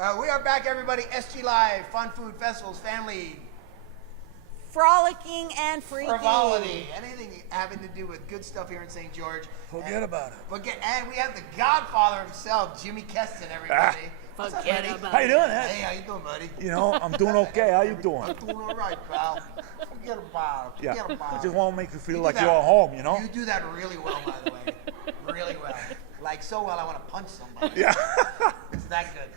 We are back, everybody. SG Live, Fun Food Festivals, Family, Frolicking and freaky. Frivolity, anything having to do with good stuff here in St. George. Forget about it. And we have the Godfather himself, Jimmy Keston, everybody. What's up, buddy? How you doing, Ed? Hey, how you doing, buddy? You know, I'm doing okay. How you doing? I'm doing all right, pal. Forget about it. Forget about I it. just want to make you feel You like do that- you're at home, you know? You do that really well, by the way. Really well. Like so well, I want to punch somebody. Yeah. It's that good.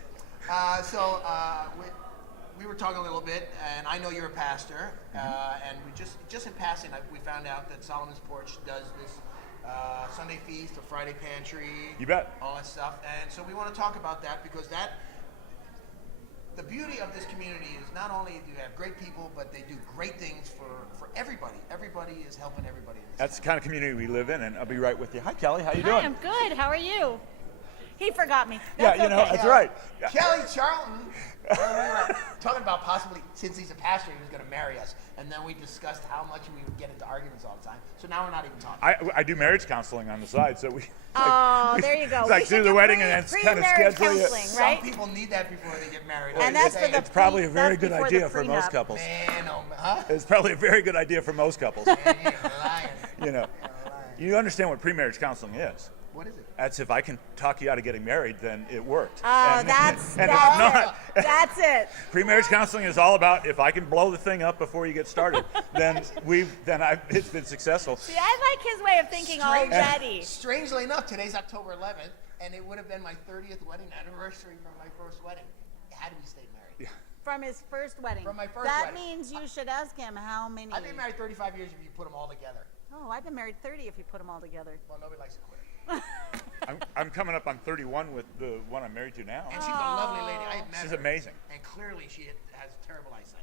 We were talking a little bit, and I know you're a pastor, and we just in passing, we found out that Solomon's Porch does this Sunday feast, a Friday pantry, You bet. all that stuff, and so we want to talk about that because the beauty of this community is not only do you have great people, but they do great things for everybody. Everybody is helping everybody. In this That's the town. kind of community we live in, and I'll be right with you. Hi, Kelly. How you Hi, doing? I'm good. How are you? He forgot me. Yeah, That's you know, okay. that's right. Kelly Charlton, we were talking about possibly, since he's a pastor, he was going to marry us. And then we discussed how much we would get into arguments all the time. So now we're not even talking. I do marriage counseling on the side, so we. Oh, there you go. Like We should do the wedding and then kind of pre-marriage schedule it. counseling, right? Some people need that before they get married. And that's for the It's probably a very that's good before the idea for most prenup. couples. Man, oh, huh? It's probably a very good idea for most couples. Man, you're lying. You know, You're lying. you understand what pre-marriage counseling is. What is it? That's if I can talk you out of getting married, then it worked. Oh, And that's if it. not, That's it. pre-marriage counseling is all about if I can blow the thing up before you get started, then it's been successful. See, I like his way of thinking already. Strangely enough, today's October 11th, and it would have been my 30th wedding anniversary from my first wedding. Had we stayed married. Yeah. From his first wedding. From my first that wedding. means you should ask him how many. I've been married 35 years if you put them all together. Oh, I've been married 30 if you put them all together. Well, nobody likes to quit. I'm coming up on 31 with the one I'm married to now. And she's a lovely lady. I met She's her. amazing. And clearly she has terrible eyesight.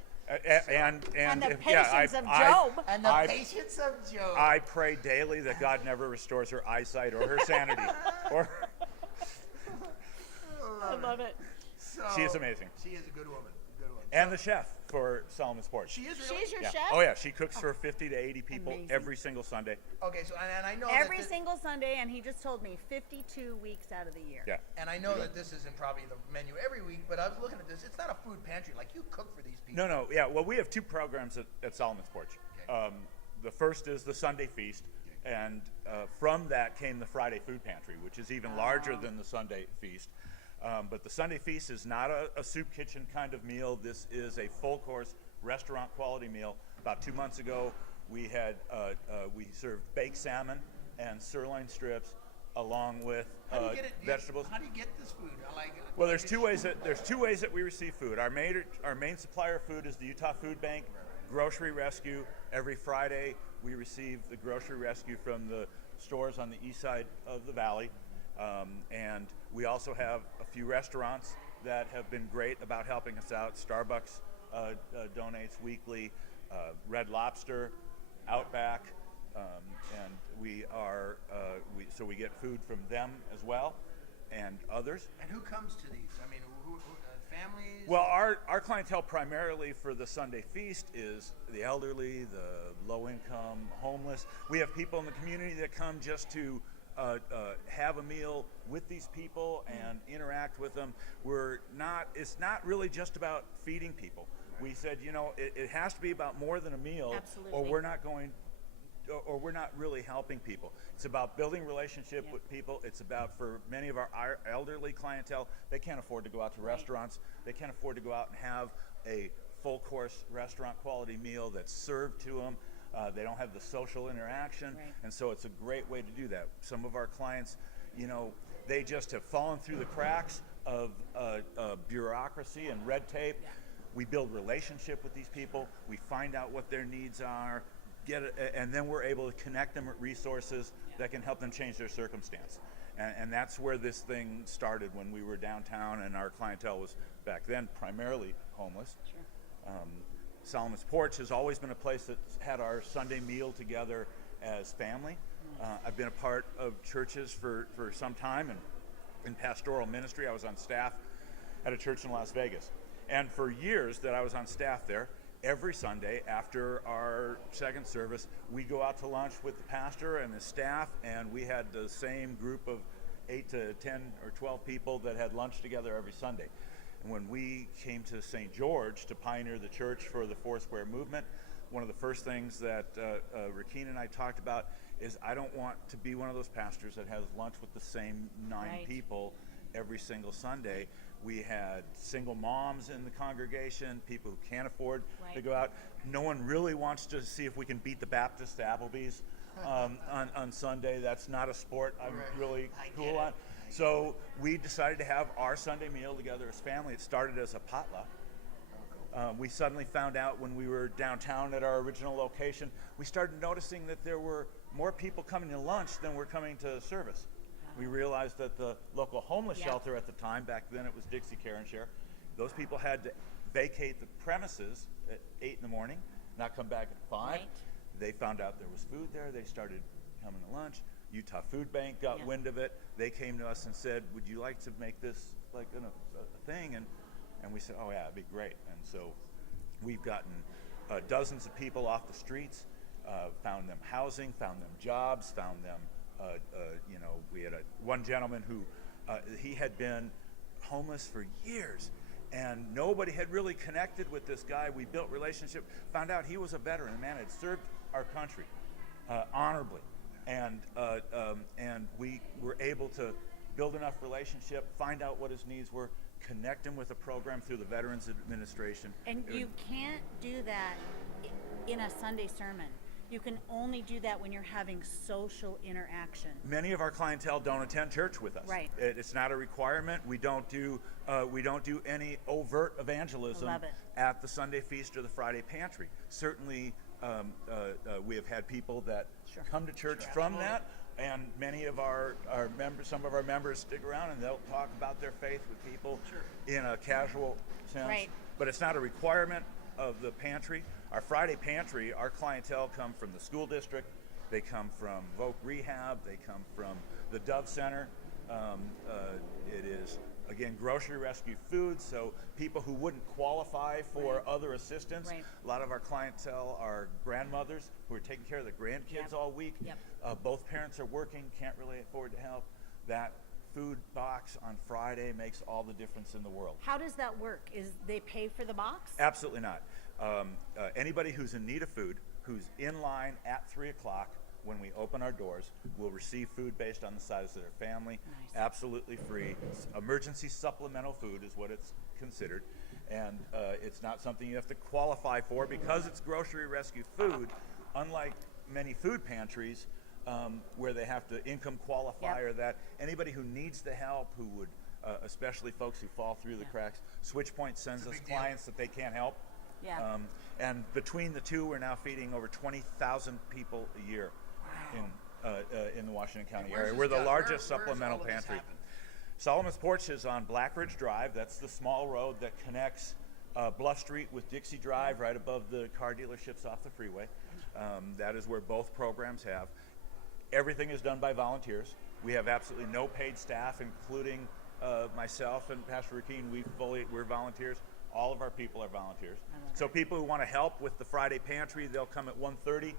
And the if- patience of Job. And the I- patience of Job. I pray daily that God never restores her eyesight or her sanity. Or I love it. So, she is amazing. She is a good woman. Good woman. And the chef for Solomon's Porch. She is really. She's your Yeah. chef? Oh yeah, she cooks for 50 to 80 people Amazing. every single Sunday. Okay, so and I know Every that single Sunday, and he just told me 52 weeks out of the year. Yeah. and I know that this isn't probably the menu every week, but I was looking at this. It's not a food pantry. Like you cook for these people. No, yeah. Well, we have two programs at Solomon's Porch. Okay. The first is the Sunday Feast, and from that came the Friday Food Pantry, which is even larger than the Sunday Feast. But the Sunday Feast is not a soup kitchen kind of meal. This is a full course restaurant quality meal. About 2 months ago, we had we served baked salmon and sirloin strips, along with How do you get it? vegetables. How do you get this food? I like it. Well, there's two ways that we receive food. Our main supplier of food is the Utah Food Bank Grocery Rescue. Every Friday, we receive the grocery rescue from the stores on the east side of the valley, and we also have a few restaurants that have been great about helping us out. Starbucks donates weekly, Red Lobster, Outback, and so we get food from them as well, and others. And who comes to these? I mean, who families? Well, our clientele primarily for the Sunday Feast is the elderly, the low-income, homeless. We have people in the community that come just to have a meal with these people and interact with them. It's not really just about feeding people. We said, it has to be about more than a meal, Absolutely. or we're not really helping people. It's about building relationship with people. It's about, for many of our elderly clientele, they can't afford to go out to restaurants. They can't afford to go out and have a full course restaurant quality meal that's served to them. They don't have the social interaction, and so it's a great way to do that. Some of our clients, they just have fallen through the cracks of bureaucracy and red tape. We build relationship with these people. We find out what their needs are, and then we're able to connect them with resources that can help them change their circumstance. And that's where this thing started when we were downtown, and our clientele was back then primarily homeless. Sure. Solomon's Porch has always been a place that's had our Sunday meal together as family. I've been a part of churches for some time, and in pastoral ministry, I was on staff at a church in Las Vegas. And for years that I was on staff there, every Sunday after our second service, we go out to lunch with the pastor and his staff, and we had the same group of 8 to 10 or 12 people that had lunch together every Sunday. And when we came to St. George to pioneer the church for the Four Square movement, one of the first things that Rakeen and I talked about is I don't want to be one of those pastors that has lunch with the same 9 people every single Sunday. We had single moms in the congregation, people who can't afford to go out. No one really wants to see if we can beat the Baptist Applebee's on Sunday. That's not a sport I'm really cool on. So we decided to have our Sunday meal together as family. It started as a potluck. We suddenly found out when we were downtown at our original location, we started noticing that there were more people coming to lunch than were coming to service. We realized that the local homeless shelter at the time, back then it was Dixie Care and Share, those people had to vacate the premises at 8 in the morning, not come back at 5. Right. They found out there was food there. They started coming to lunch. Utah Food Bank got wind of it. They came to us and said, would you like to make this like a thing? And we said, oh yeah, it'd be great. And so we've gotten dozens of people off the streets, found them housing, found them jobs, found them, we had one gentleman who, he had been homeless for years and nobody had really connected with this guy. We built relationship, found out he was a veteran, a man had served our country honorably. And we were able to build enough relationship, find out what his needs were, connect him with a program through the Veterans Administration. And you can't do that in a Sunday sermon. You can only do that when you're having social interaction. Many of our clientele don't attend church with us. Right. It's not a requirement. We don't do any overt evangelism at the Sunday feast or the Friday pantry. Certainly, we have had people that come to church from that, and many of our members, some of our members stick around and they'll talk about their faith with people in a casual sense. Right. But it's not a requirement of the pantry. Our Friday pantry, our clientele come from the school district, they come from Voc Rehab, they come from the Dove Center. It is, again, grocery rescue food, so people who wouldn't qualify for other assistance. Right. A lot of our clientele are grandmothers who are taking care of the grandkids all week. Both parents are working, can't really afford to help. That food box on Friday makes all the difference in the world. How does that work? Is they pay for the box? Absolutely not. Anybody who's in need of food, who's in line at 3 o'clock when we open our doors, will receive food based on the size of their family, absolutely free. Emergency supplemental food is what it's considered, and it's not something you have to qualify for because it's grocery rescue food, unlike many food pantries where they have to income qualify or that. Anybody who needs the help, who would, especially folks who fall through the cracks, SwitchPoint sends us clients that they can't help. And between the two, we're now feeding over 20,000 people a year in the Washington County area. We're the largest supplemental pantry. Solomon's Porch is on Black Ridge Drive. That's the small road that connects Bluff Street with Dixie Drive, right above the car dealerships off the freeway. That is where both programs have. Everything is done by volunteers. We have absolutely no paid staff, including myself and Pastor Rakeen. We're volunteers. All of our people are volunteers. So people who want to help with the Friday pantry, they'll come at 1:30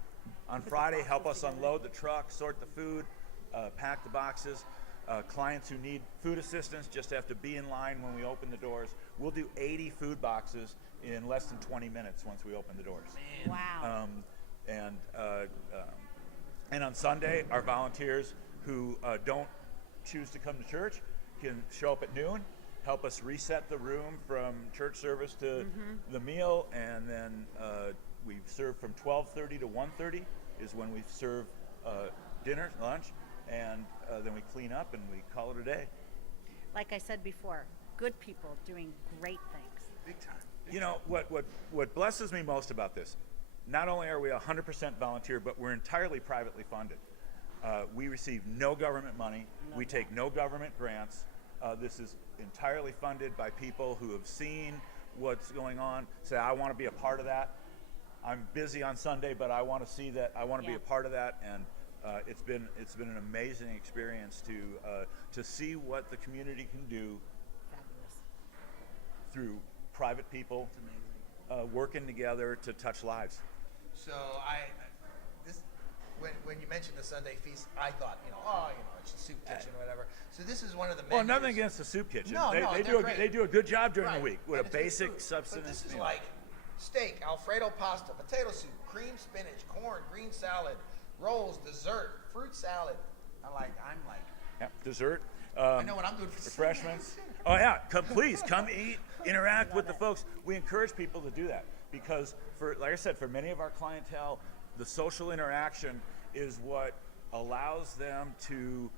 on Friday, help us unload the truck, sort the food, pack the boxes. Clients who need food assistance just have to be in line when we open the doors. We'll do 80 food boxes in less than 20 minutes once we open the doors. Wow. And on Sunday, our volunteers who don't choose to come to church can show up at noon, help us reset the room from church service to the meal, and then we serve from 12:30 to 1:30 is when we serve dinner, lunch, and then we clean up and we call it a day. Like I said before, good people doing great things. Big time. You know, what blesses me most about this, not only are we 100% volunteer, but we're entirely privately funded. We receive no government money. We take no government grants. This is entirely funded by people who have seen what's going on, say, I want to be a part of that. I'm busy on Sunday, but I want to see that. I want to be a part of that, and it's been an amazing experience to see what the community can do through private people working together to touch lives. So when you mentioned the Sunday feast, I thought, it's a soup kitchen or whatever. So this is one of the Well, menus. nothing against the soup kitchen. No, They do a good job during Right. the week with And a it's good basic food. substance. But this is meal. like steak, Alfredo pasta, potato soup, cream spinach, corn, green salad, rolls, dessert, fruit salad. I'm like, Yeah, dessert. I know what I'm doing for refreshments. Oh yeah, please come eat, interact with the folks. We encourage people to do that because, like I said, for many of our clientele, the social interaction is what allows them to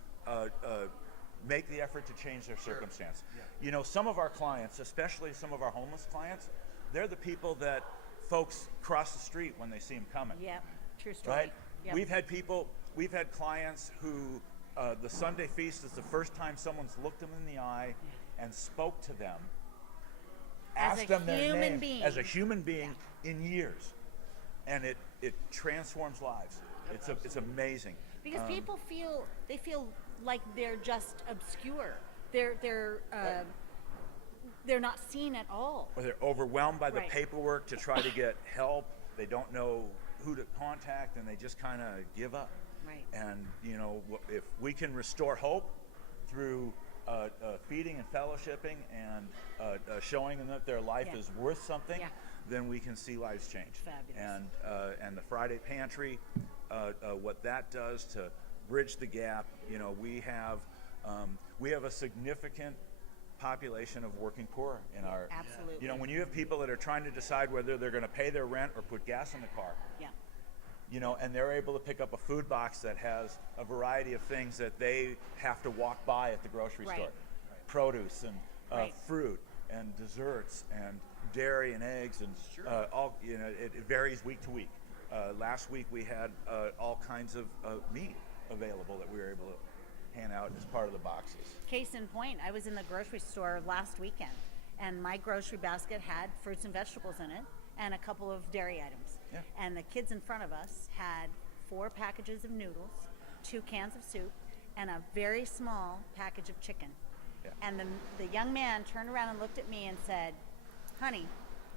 make the effort to change their circumstance. Yeah. Some of our clients, especially some of our homeless clients, they're the people that folks cross the street when they see them coming. Yeah, true story. Right? Yep. We've had clients who the Sunday feast is the first time someone's looked them in the eye and spoke to them, asked them their name as a human being in years, and it transforms lives. It's amazing. Because people feel like they're just obscure. They're not seen at all. Or they're overwhelmed by the Right. paperwork to try to get help. They don't know who to contact, and they just kind of give up. Right. And if we can restore hope through feeding and fellowshipping and showing them that their life Yeah. is worth something, Yeah. then we can see lives change. Fabulous. And the Friday Pantry, what that does to bridge the gap. We have a significant population of working poor in our. Absolutely. When you have people that are trying to decide whether they're going to pay their rent or put gas in the car. Yeah. And they're able to pick up a food box that has a variety of things that they have to walk by at the grocery Right. store. Produce and Right. fruit and desserts and dairy and eggs and all. It varies week to week. Last week we had all kinds of meat available that we were able to hand out as part of the boxes. Case in point, I was in the grocery store last weekend, and my grocery basket had fruits and vegetables in it and a couple of dairy items. Yeah. And the kids in front of us had 4 packages of noodles, 2 cans of soup, and a very small package of chicken. Yeah. And the young man turned around and looked at me and said, "Honey,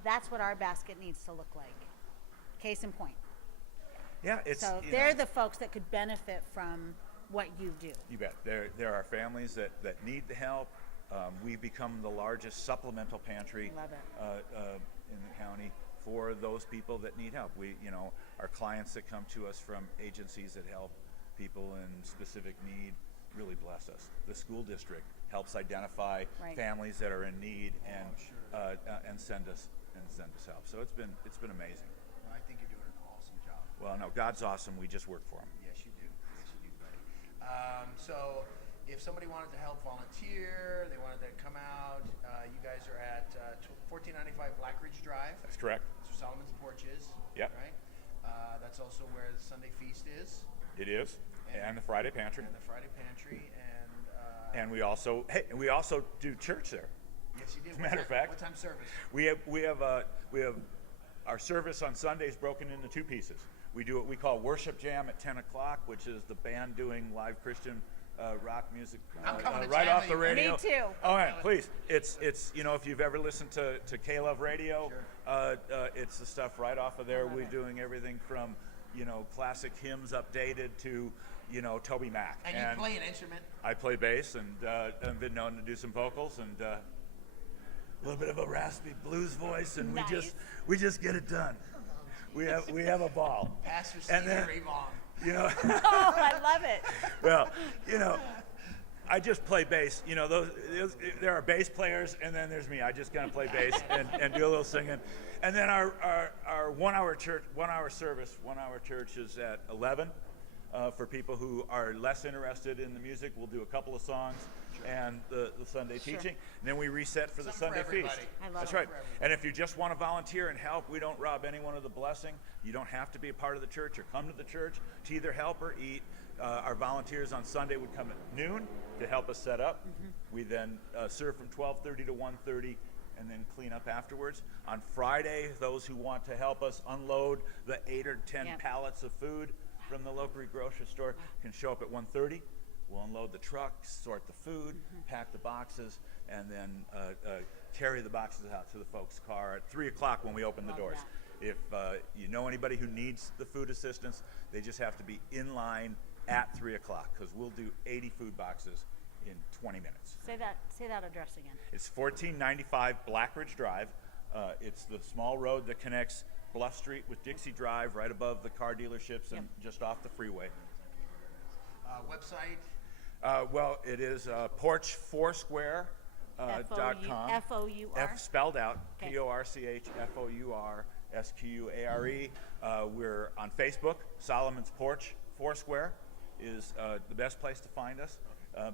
that's what our basket needs to look like." Case in point. Yeah, it's So they're the folks that could benefit from what you do. You bet. There are families that need the help. We've become the largest supplemental pantry Love it. In the county for those people that need help. Our clients that come to us from agencies that help people in specific need really bless us. The school district helps identify Right. families that are in need and send us help. So it's been amazing. Well, I think you're doing an awesome job. Well, no, God's awesome. We just work for him. Yes, you do. Yes, you do, buddy. So if somebody wanted to help volunteer, they wanted to come out, you guys are at 1495 Black Ridge Drive. That's correct. That's where Solomon's Porch is. Yep. Right? That's also where the Sunday Feast is. It is. And the Friday Pantry. And the Friday Pantry. And we also do church there. Yes, you do. As a matter of fact, What time service? we have our service on Sundays broken into 2 pieces. We do what we call worship jam at 10 o'clock, which is the band doing live Christian rock music I'm coming to right jam off with the you. radio. Me too. Oh, yeah, please. It's if you've ever listened to K-Love Radio, it's the stuff right off of there. love We're it. doing everything from classic hymns updated to Toby Mac. And you play an instrument? I play bass and I've been known to do some vocals and a little bit of a raspy blues voice, and Nice. we just get it done. We have a ball. Pastor And then- Steve Avon. Oh, I love it. Well, I just play bass. There are bass players, and then there's me. I just kind of play bass and do a little singing. And then our 1 hour church is at 11. For people who are less interested in the music, we'll do a couple of songs and the Sunday teaching. And then we reset for the Something Sunday for feast. everybody. I love That's it. right. And if you just want to volunteer and help, we don't rob anyone of the blessing. You don't have to be a part of the church or come to the church to either help or eat. Our volunteers on Sunday would come at noon to help us set up. We then serve from 12:30 to 1:30 and then clean up afterwards. On Friday, those who want to help us unload the 8 or 10 Yep. pallets of food from the local grocery store can show up at 1:30. We'll unload the truck, sort the food, pack the boxes, and then carry the boxes out to the folks' car at 3 o'clock when we open the Love doors. that. If you know anybody who needs the food assistance, they just have to be in line at 3 o'clock, because we'll do 80 food boxes in 20 minutes. Say that address again. It's 1495 Blackridge Drive. It's the small road that connects Bluff Street with Dixie Drive, right above the car dealerships and just off the freeway. Website? Well, it is Porch Foursquare. .com. F-O-U-R? Spelled out, Okay. Porch Foursquare. We're on Facebook. Solomon's Porch Foursquare is the best place to find us,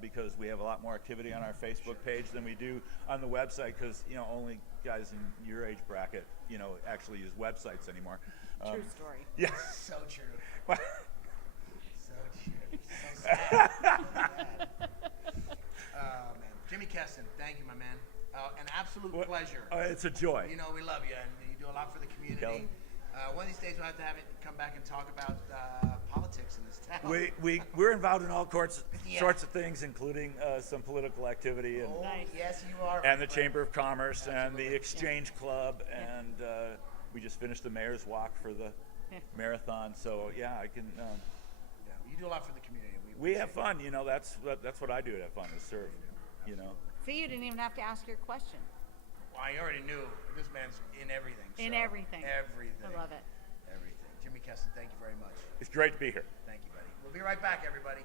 because we have a lot more activity on our Facebook page than we do on the website, because only guys in your age bracket actually use websites anymore. True story. Yeah. So true. So true. So sad. Man. Jimmy Keston, thank you, my man. An absolute pleasure. It's a joy. We love you, and you do a lot for the community. Kelly. One of these days we'll have to have it come back and talk about politics in this town. We're involved in all Yeah. sorts of things, including some political activity and Nice. Yes, you are. and the Chamber of Commerce and the Exchange Club, and we just finished the Mayor's Walk for the marathon. So yeah, I can. You do a lot for the community. We have fun, That's what I do to have fun, is serve. See, you didn't even have to ask your question. Well, I already knew this man's in everything. In so everything. Everything. I love it. Everything. Jimmy Keston, thank you very much. It's great to be here. Thank you, buddy. We'll be right back, everybody.